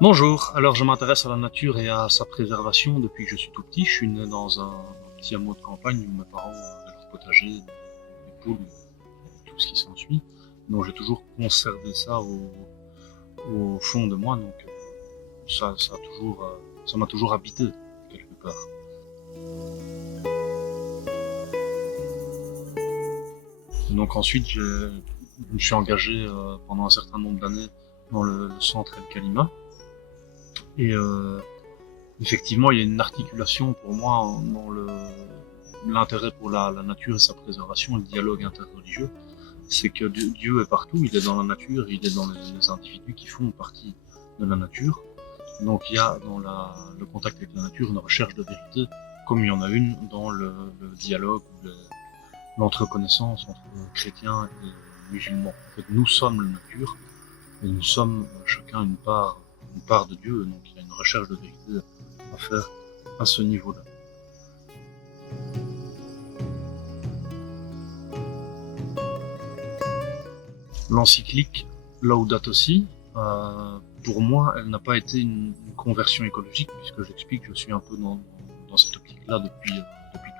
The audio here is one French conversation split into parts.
Bonjour, alors je m'intéresse à la nature et à sa préservation depuis que je suis tout petit. Je suis né dans un petit hameau de campagne où mes parents avaient leur potager, des poules, et tout ce qui s'ensuit. Donc j'ai toujours conservé ça au fond de moi, donc ça m'a toujours habité quelque part. Donc ensuite je me suis engagé pendant un certain nombre d'années dans le centre El Kalima et effectivement, il y a une articulation pour moi dans l'intérêt pour la nature et sa préservation, le dialogue interreligieux. C'est que Dieu est partout, il est dans la nature, il est dans les individus qui font partie de la nature. Donc il y a dans le contact avec la nature une recherche de vérité, comme il y en a une dans le dialogue ou l'entreconnaissance entre chrétiens et musulmans. En fait, nous sommes la nature et nous sommes chacun une part de Dieu, donc il y a une recherche de vérité à faire à ce niveau-là. L'encyclique Laudato Si, pour moi, elle n'a pas été une conversion écologique, puisque j'explique que je suis un peu dans cette optique-là depuis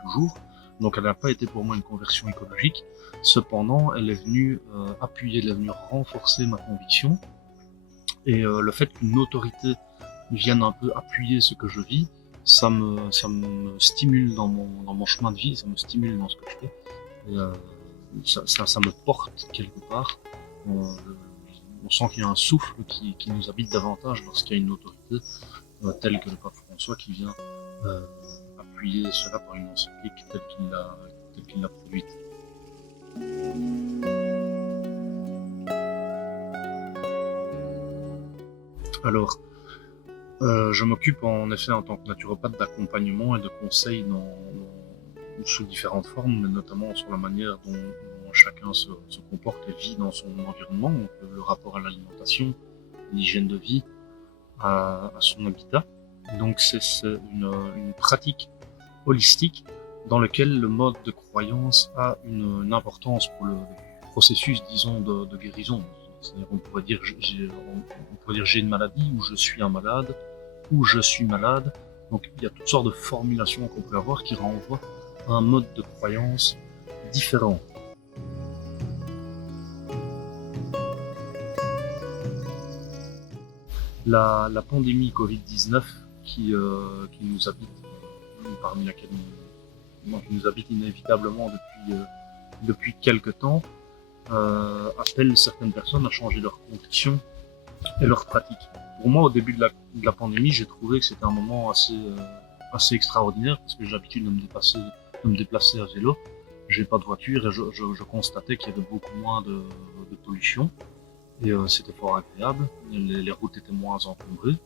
toujours. Donc elle n'a pas été pour moi une conversion écologique. Cependant, elle est venue appuyer, elle est venue renforcer ma conviction. Et le fait qu'une autorité vienne un peu appuyer ce que je vis, ça me stimule dans mon chemin de vie, ça me stimule dans ce que je fais. Et, ça me porte quelque part. On, on sent qu'il y a un souffle qui nous habite davantage lorsqu'il y a une autorité telle que le pape François qui vient euh, appuyer cela par une encyclique telle qu'il l'a produite. Alors, je m'occupe en effet en tant que naturopathe d'accompagnement et de conseils sous différentes formes, mais notamment sur la manière dont chacun se comporte et vit dans son environnement, donc le rapport à l'alimentation, l'hygiène de vie, à son habitat. Donc c'est une pratique holistique dans lequel le mode de croyance a une importance pour le processus, disons, de guérison. C'est-à-dire, on pourrait dire j'ai une maladie ou je suis un malade ou je suis malade. Donc il y a toutes sortes de formulations qu'on peut avoir qui renvoient à un mode de croyance différent. La pandémie Covid-19 qui nous habite, parmi laquelle qui nous habite inévitablement depuis quelques temps, appelle certaines personnes à changer leurs convictions et leurs pratiques. Pour moi, au début de la pandémie, j'ai trouvé que c'était un moment assez extraordinaire parce que j'ai l'habitude de me déplacer à vélo. J'ai pas de voiture et je constatais qu'il y avait beaucoup moins de pollution et c'était fort agréable. Les routes étaient moins encombrées.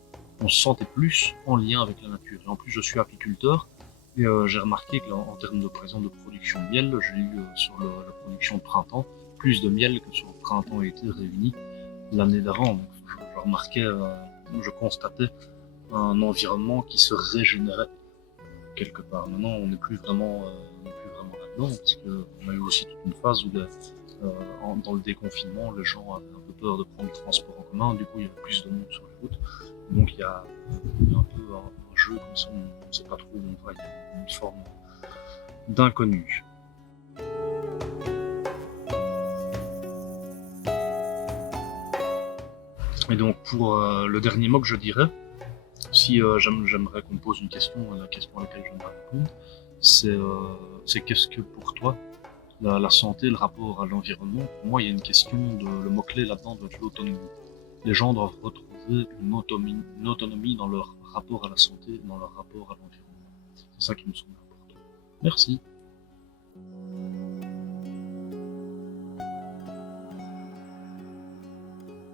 On se sentait plus en lien avec la nature. Et en plus, je suis apiculteur et j'ai remarqué qu'en termes de présence de production de miel, j'ai eu sur la production de printemps plus de miel que sur le printemps et été réunis l'année d'avant. Donc, je remarquais, je constatais un environnement qui se régénérait quelque part. Maintenant, on n'est plus vraiment là-dedans parce qu'on a eu aussi toute une phase où dans le déconfinement, les gens avaient un peu peur de prendre le transport en commun. Du coup, il y avait plus de monde sur les routes. Donc, il y a un peu un jeu comme ça, on ne sait pas trop où on va. Il y a une forme d'inconnu. Et donc, pour le dernier mot que je dirais, si j'aimerais qu'on me pose une question, la question à laquelle j'aimerais répondre, c'est qu'est-ce que pour toi la santé, le rapport à l'environnement? Pour moi, il y a une question le mot-clé là-dedans doit être l'autonomie. Les gens doivent retrouver une autonomie dans leur rapport à la santé, dans leur rapport à l'environnement. C'est ça qui me semble important. Merci.